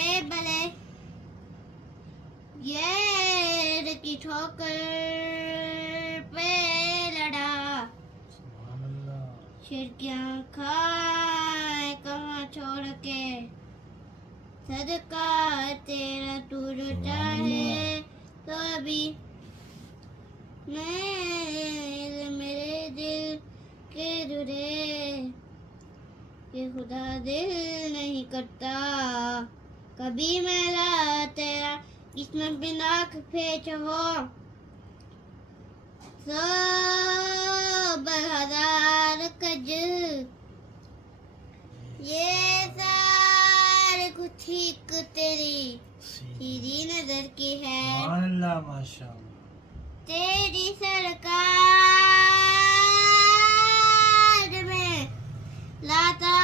पे भले ये की ठोकर पे लड़ा, खिड़कियां खाए कहाँ छोड़ के, सदका तेरा टूटता है तो अभी मेरे दिल के जुड़े, ये खुदा दिल नहीं करता कभी मेरा तेरा, इसमें बिना फेच हो सौ हजार कज, ये सारे कुछ ठीक तेरी सीधी नजर की है, अल्लाह माशाअल्लाह, तेरी सरकार में लाता